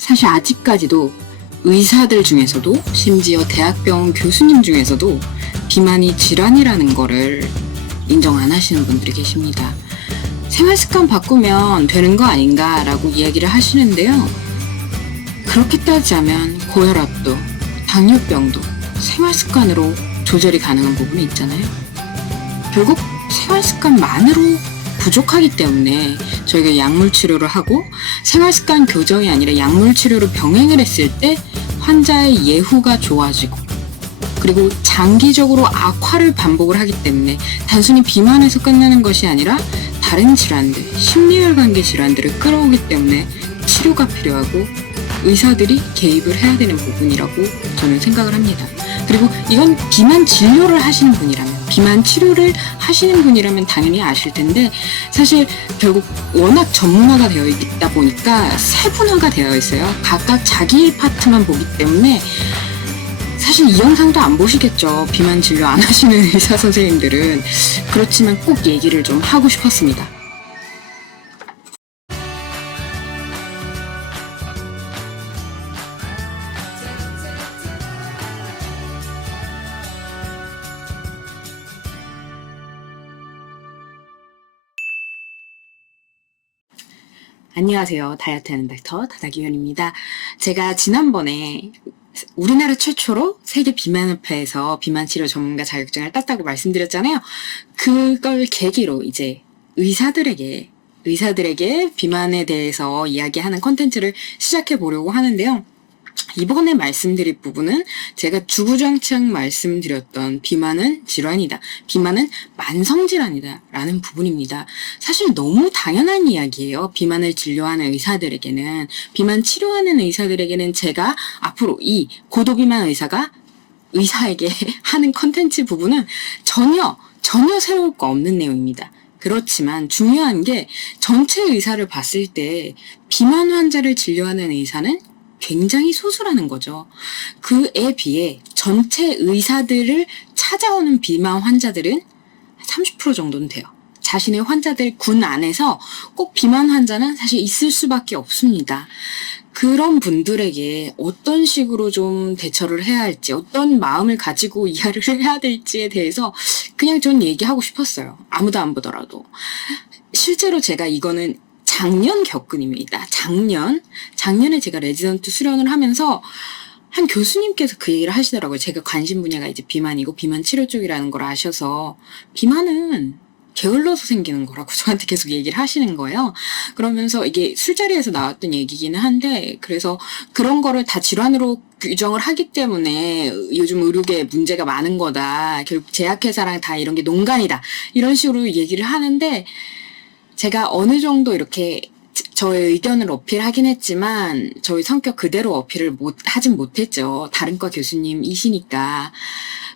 사실 아직까지도 의사들 중에서도 심지어 대학병원 교수님 중에서도 비만이 질환이라는 거를 인정 안 하시는 분들이 계십니다. 생활습관 바꾸면 되는 거 아닌가라고 이야기를 하시는데요. 그렇게 따지자면 고혈압도 당뇨병도 생활습관으로 조절이 가능한 부분이 있잖아요. 결국 생활습관만으로 부족하기 때문에 저희가 약물 치료를 하고 생활습관 교정이 아니라 약물 치료를 병행을 했을 때 환자의 예후가 좋아지고 그리고 장기적으로 악화를 반복을 하기 때문에 단순히 비만에서 끝나는 것이 아니라 다른 질환들, 심리혈관계 질환들을 끌어오기 때문에 치료가 필요하고 의사들이 개입을 해야 되는 부분이라고 저는 생각을 합니다. 그리고 이건 비만 진료를 하시는 분이라면, 비만 치료를 하시는 분이라면 당연히 아실 텐데 사실 결국 워낙 전문화가 되어 있다 보니까 세분화가 되어 있어요. 각각 자기 파트만 보기 때문에 사실 이 영상도 안 보시겠죠. 비만 진료 안 하시는 의사 선생님들은. 그렇지만 꼭 얘기를 좀 하고 싶었습니다. 안녕하세요. 다이어트하는 닥터 다다기현입니다. 제가 지난번에 우리나라 최초로 세계 비만협회에서 비만 치료 전문가 자격증을 땄다고 말씀드렸잖아요. 그걸 계기로 이제 의사들에게 비만에 대해서 이야기하는 콘텐츠를 시작해 보려고 하는데요. 이번에 말씀드릴 부분은 제가 주구장창 말씀드렸던 비만은 질환이다. 비만은 만성질환이다. 라는 부분입니다. 사실 너무 당연한 이야기예요. 비만을 진료하는 의사들에게는. 비만 치료하는 의사들에게는 제가 앞으로 이 고도비만 의사에게 하는 컨텐츠 부분은 전혀 새로울 거 없는 내용입니다. 그렇지만 중요한 게 전체 의사를 봤을 때 비만 환자를 진료하는 의사는 굉장히 소수라는 거죠. 그에 비해 전체 의사들을 찾아오는 비만 환자들은 30% 정도는 돼요. 자신의 환자들 군 안에서 꼭 비만 환자는 사실 있을 수밖에 없습니다. 그런 분들에게 어떤 식으로 좀 대처를 해야 할지, 어떤 마음을 가지고 이해를 해야 될지에 대해서 그냥 전 얘기하고 싶었어요. 아무도 안 보더라도. 실제로 제가 이거는 작년 겪은입니다. 작년에 제가 레지던트 수련을 하면서 한 교수님께서 그 얘기를 하시더라고요. 제가 관심 분야가 이제 비만이고 비만 치료 쪽이라는 걸 아셔서 비만은 게을러서 생기는 거라고 저한테 계속 얘기를 하시는 거예요. 그러면서 이게 술자리에서 나왔던 얘기기는 한데 그래서 그런 거를 다 질환으로 규정을 하기 때문에 요즘 의료계에 문제가 많은 거다. 결국 제약회사랑 다 이런 게 농간이다. 이런 식으로 얘기를 하는데 제가 어느 정도 이렇게 저의 의견을 어필하긴 했지만 저희 성격 그대로 어필을 하진 못했죠. 다른 과 교수님이시니까.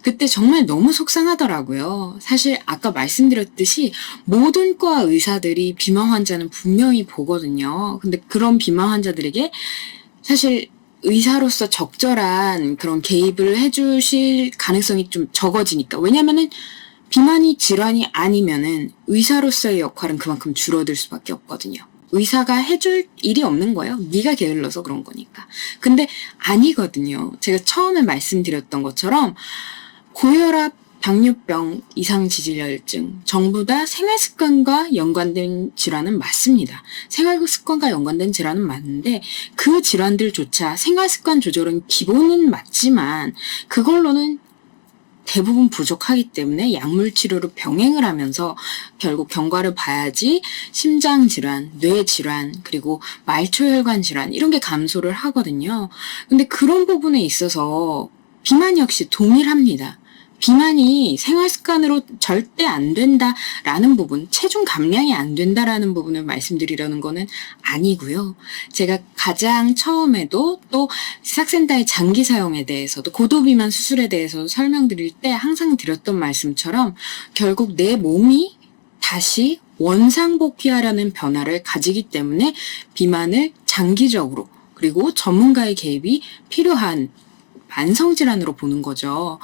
그때 정말 너무 속상하더라고요. 사실 아까 말씀드렸듯이 모든 과 의사들이 비만 환자는 분명히 보거든요. 근데 그런 비만 환자들에게 사실 의사로서 적절한 그런 개입을 해주실 가능성이 좀 적어지니까. 왜냐면은 비만이 질환이 아니면은 의사로서의 역할은 그만큼 줄어들 수밖에 없거든요. 의사가 해줄 일이 없는 거예요. 네가 게을러서 그런 거니까. 근데 아니거든요. 제가 처음에 말씀드렸던 것처럼 고혈압, 당뇨병, 이상지질혈증 전부 다 생활습관과 연관된 질환은 맞습니다. 생활습관과 연관된 질환은 맞는데 그 질환들조차 생활습관 조절은 기본은 맞지만 그걸로는 대부분 부족하기 때문에 약물 치료로 병행을 하면서 결국 경과를 봐야지 심장 질환, 뇌 질환, 그리고 말초혈관 질환 이런 게 감소를 하거든요. 근데 그런 부분에 있어서 비만 역시 동일합니다. 비만이 생활습관으로 절대 안 된다라는 부분, 체중 감량이 안 된다라는 부분을 말씀드리려는 거는 아니고요. 제가 가장 처음에도 또 삭센다의 장기 사용에 대해서도 고도비만 수술에 대해서 설명드릴 때 항상 드렸던 말씀처럼 결국 내 몸이 다시 원상복귀하려는 변화를 가지기 때문에 비만을 장기적으로 그리고 전문가의 개입이 필요한 만성질환으로 보는 거죠.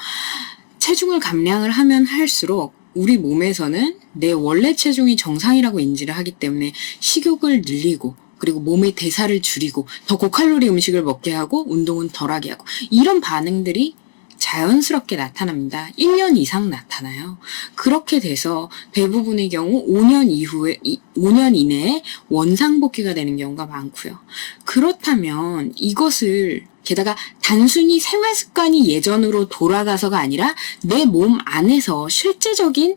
체중을 감량을 하면 할수록 우리 몸에서는 내 원래 체중이 정상이라고 인지를 하기 때문에 식욕을 늘리고 그리고 몸의 대사를 줄이고 더 고칼로리 음식을 먹게 하고 운동은 덜하게 하고 이런 반응들이 자연스럽게 나타납니다. 1년 이상 나타나요. 그렇게 돼서 대부분의 경우 5년 이내에 원상복귀가 되는 경우가 많고요. 그렇다면 이것을 게다가 단순히 생활 습관이 예전으로 돌아가서가 아니라 내 몸 안에서 실제적인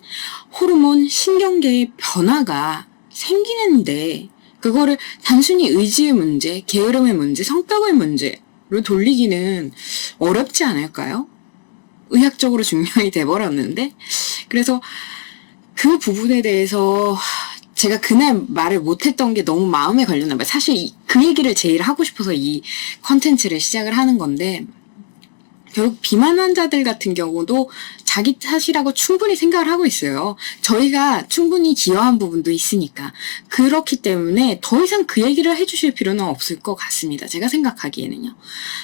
호르몬, 신경계의 변화가 생기는데 그거를 단순히 의지의 문제, 게으름의 문제, 성격의 문제로 돌리기는 어렵지 않을까요? 의학적으로 증명이 돼버렸는데 그래서 그 부분에 대해서 제가 그날 말을 못했던 게 너무 마음에 걸렸나 봐요. 사실 그 얘기를 제일 하고 싶어서 이 컨텐츠를 시작을 하는 건데 결국 비만 환자들 같은 경우도 자기 탓이라고 충분히 생각을 하고 있어요. 저희가 충분히 기여한 부분도 있으니까. 그렇기 때문에 더 이상 그 얘기를 해주실 필요는 없을 것 같습니다. 제가 생각하기에는요.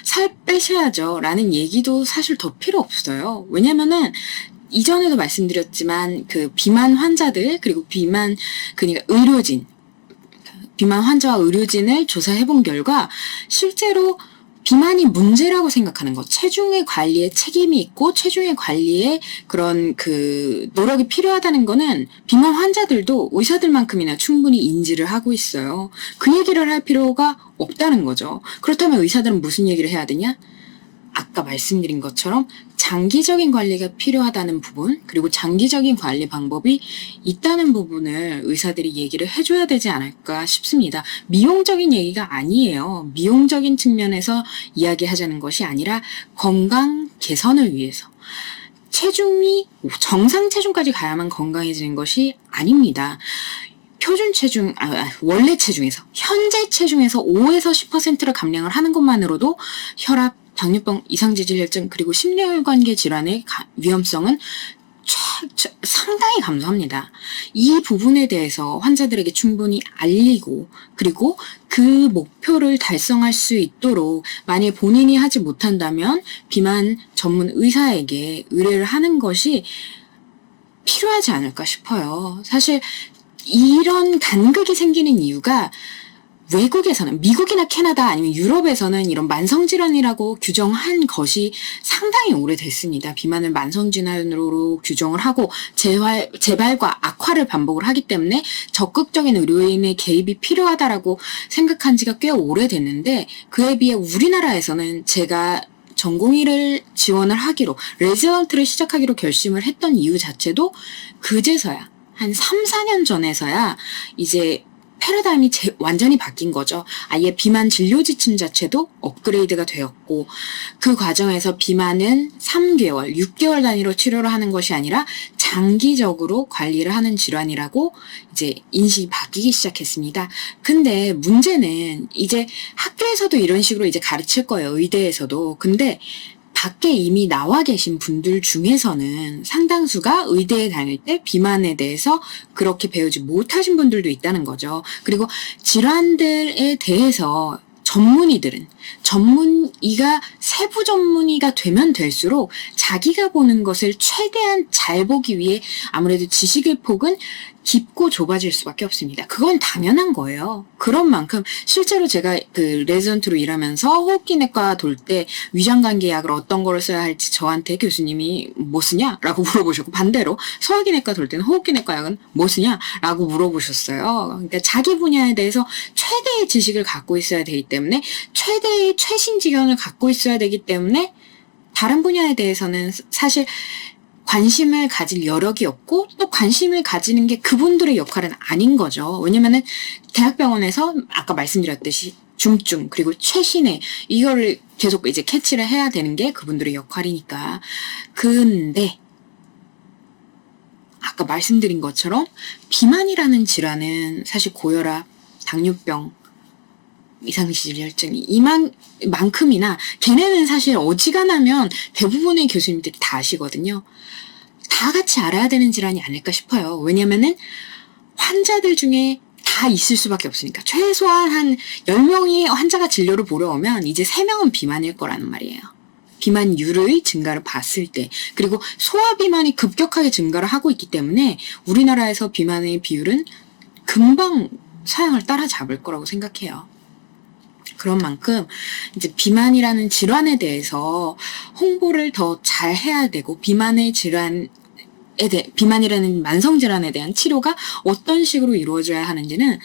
살 빼셔야죠 라는 얘기도 사실 더 필요 없어요. 왜냐면은 이전에도 말씀드렸지만 그 비만 환자들 그리고 그러니까 의료진 비만 환자와 의료진을 조사해본 결과 실제로 비만이 문제라고 생각하는 것, 체중의 관리에 책임이 있고 체중의 관리에 그런 그 노력이 필요하다는 거는 비만 환자들도 의사들만큼이나 충분히 인지를 하고 있어요. 그 얘기를 할 필요가 없다는 거죠. 그렇다면 의사들은 무슨 얘기를 해야 되냐? 아까 말씀드린 것처럼 장기적인 관리가 필요하다는 부분, 그리고 장기적인 관리 방법이 있다는 부분을 의사들이 얘기를 해줘야 되지 않을까 싶습니다. 미용적인 얘기가 아니에요. 미용적인 측면에서 이야기하자는 것이 아니라 건강 개선을 위해서. 체중이 정상 체중까지 가야만 건강해지는 것이 아닙니다. 표준 체중, 원래 체중에서, 현재 체중에서 5에서 10%를 감량을 하는 것만으로도 혈압, 당뇨병, 이상지질혈증, 그리고 심혈관계 질환의 위험성은 상당히 감소합니다. 이 부분에 대해서 환자들에게 충분히 알리고 그리고 그 목표를 달성할 수 있도록 만일 본인이 하지 못한다면 비만 전문 의사에게 의뢰를 하는 것이 필요하지 않을까 싶어요. 사실 이런 간극이 생기는 이유가 외국에서는 미국이나 캐나다 아니면 유럽에서는 이런 만성질환이라고 규정한 것이 상당히 오래됐습니다. 비만을 만성질환으로 규정을 하고 재발과 악화를 반복을 하기 때문에 적극적인 의료인의 개입이 필요하다라고 생각한 지가 꽤 오래됐는데 그에 비해 우리나라에서는 제가 전공의를 지원을 하기로 레지던트를 시작하기로 결심을 했던 이유 자체도 그제서야 한 3, 4년 전에서야 이제 패러다임이 완전히 바뀐 거죠. 아예 비만 진료 지침 자체도 업그레이드가 되었고 그 과정에서 비만은 3개월, 6개월 단위로 치료를 하는 것이 아니라 장기적으로 관리를 하는 질환이라고 이제 인식이 바뀌기 시작했습니다. 근데 문제는 이제 학교에서도 이런 식으로 이제 가르칠 거예요. 의대에서도. 근데 밖에 이미 나와 계신 분들 중에서는 상당수가 의대에 다닐 때 비만에 대해서 그렇게 배우지 못하신 분들도 있다는 거죠. 그리고 질환들에 대해서 전문의가 세부 전문의가 되면 될수록 자기가 보는 것을 최대한 잘 보기 위해 아무래도 지식의 폭은 깊고 좁아질 수밖에 없습니다. 그건 당연한 거예요. 그런 만큼 실제로 제가 그 레지던트로 일하면서 호흡기내과 돌 때 위장관계약을 어떤 거를 써야 할지 저한테 교수님이 뭐 쓰냐라고 물어보셨고 반대로 소화기내과 돌 때는 호흡기내과 약은 뭐 쓰냐라고 물어보셨어요. 그러니까 자기 분야에 대해서 최대의 지식을 갖고 있어야 되기 때문에 최대의 최신 지견을 갖고 있어야 되기 때문에 다른 분야에 대해서는 사실 관심을 가질 여력이 없고 또 관심을 가지는 게 그분들의 역할은 아닌 거죠. 왜냐면은 대학병원에서 아까 말씀드렸듯이 중증 그리고 최신의 이거를 계속 이제 캐치를 해야 되는 게 그분들의 역할이니까. 근데 아까 말씀드린 것처럼 비만이라는 질환은 사실 고혈압, 당뇨병, 이상지질혈증 이만큼이나 걔네는 사실 어지간하면 대부분의 교수님들이 다 아시거든요. 다 같이 알아야 되는 질환이 아닐까 싶어요. 왜냐면은 환자들 중에 다 있을 수밖에 없으니까. 최소한 한 10명이 환자가 진료를 보러 오면 이제 3명은 비만일 거라는 말이에요. 비만율의 증가를 봤을 때. 그리고 소아비만이 급격하게 증가를 하고 있기 때문에 우리나라에서 비만의 비율은 금방 서양을 따라잡을 거라고 생각해요. 그런 만큼 이제 비만이라는 질환에 대해서 홍보를 더 잘 해야 되고, 비만이라는 만성 질환에 대한 치료가 어떤 식으로 이루어져야 하는지는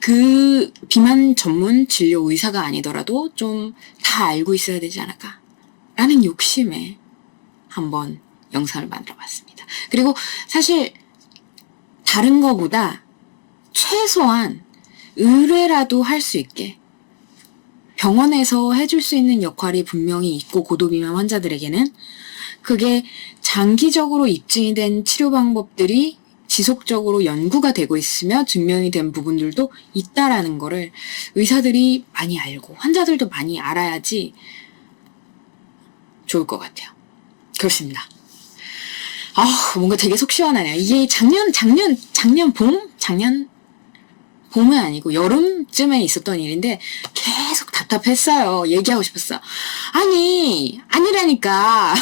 그 비만 전문 진료 의사가 아니더라도 좀 다 알고 있어야 되지 않을까 라는 욕심에 한번 영상을 만들어 봤습니다. 그리고 사실 다른 거보다 최소한 의뢰라도 할 수 있게 병원에서 해줄 수 있는 역할이 분명히 있고, 고도비만 환자들에게는 그게 장기적으로 입증이 된 치료 방법들이 지속적으로 연구가 되고 있으며 증명이 된 부분들도 있다라는 거를 의사들이 많이 알고 환자들도 많이 알아야지 좋을 것 같아요. 그렇습니다. 뭔가 되게 속 시원하네요. 이게 작년 봄은 아니고 여름쯤에 있었던 일인데 계속 답답했어요. 얘기하고 싶었어. 아니라니까.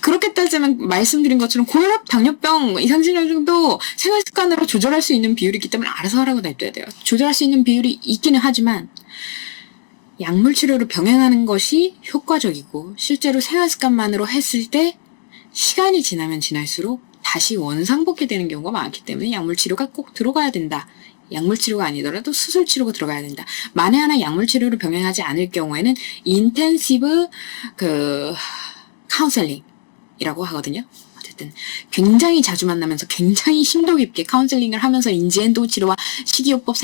그렇게 따지면 말씀드린 것처럼 고혈압, 당뇨병, 이상신경증도 생활습관으로 조절할 수 있는 비율이 있기 때문에 알아서 하라고 냅둬야 돼요. 조절할 수 있는 비율이 있기는 하지만 약물 치료를 병행하는 것이 효과적이고, 실제로 생활습관만으로 했을 때 시간이 지나면 지날수록 다시 원상복귀 되는 경우가 많기 때문에 약물 치료가 꼭 들어가야 된다. 약물 치료가 아니더라도 수술 치료가 들어가야 된다. 만에 하나 약물 치료를 병행하지 않을 경우에는 인텐시브 카운셀링이라고 하거든요. 어쨌든 굉장히 자주 만나면서 굉장히 심도 깊게 카운셀링을 하면서 인지행동 치료와 식이요법,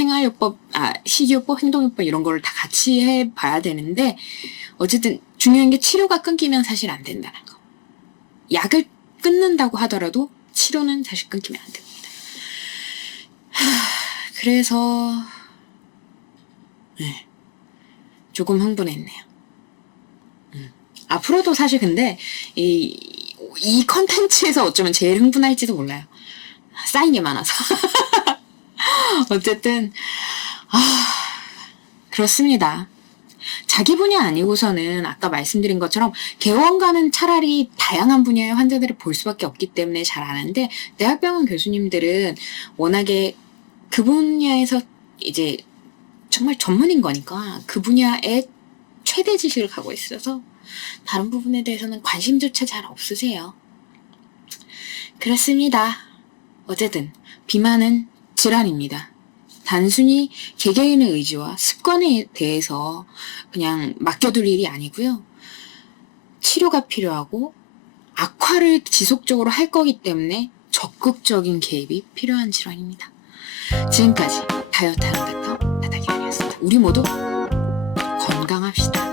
식이요법, 행동요법 이런 거를 다 같이 해봐야 되는데, 어쨌든 중요한 게 치료가 끊기면 사실 안 된다는 거. 약을 끊는다고 하더라도 치료는 사실 끊기면 안 됩니다. 그래서 조금 흥분했네요. 앞으로도 사실 근데 이 컨텐츠에서 어쩌면 제일 흥분할지도 몰라요. 쌓인 게 많아서. 어쨌든 그렇습니다. 자기 분야 아니고서는 아까 말씀드린 것처럼 개원가는 차라리 다양한 분야의 환자들을 볼 수밖에 없기 때문에 잘 아는데, 대학병원 교수님들은 워낙에 그 분야에서 이제 정말 전문인 거니까 그 분야에 최대 지식을 갖고 있어서 다른 부분에 대해서는 관심조차 잘 없으세요. 그렇습니다. 어쨌든 비만은 질환입니다. 단순히 개개인의 의지와 습관에 대해서 그냥 맡겨둘 일이 아니고요. 치료가 필요하고 악화를 지속적으로 할 거기 때문에 적극적인 개입이 필요한 질환입니다. 지금까지 다이어트 하는 닥터 다다기현이었습니다. 우리 모두 건강합시다.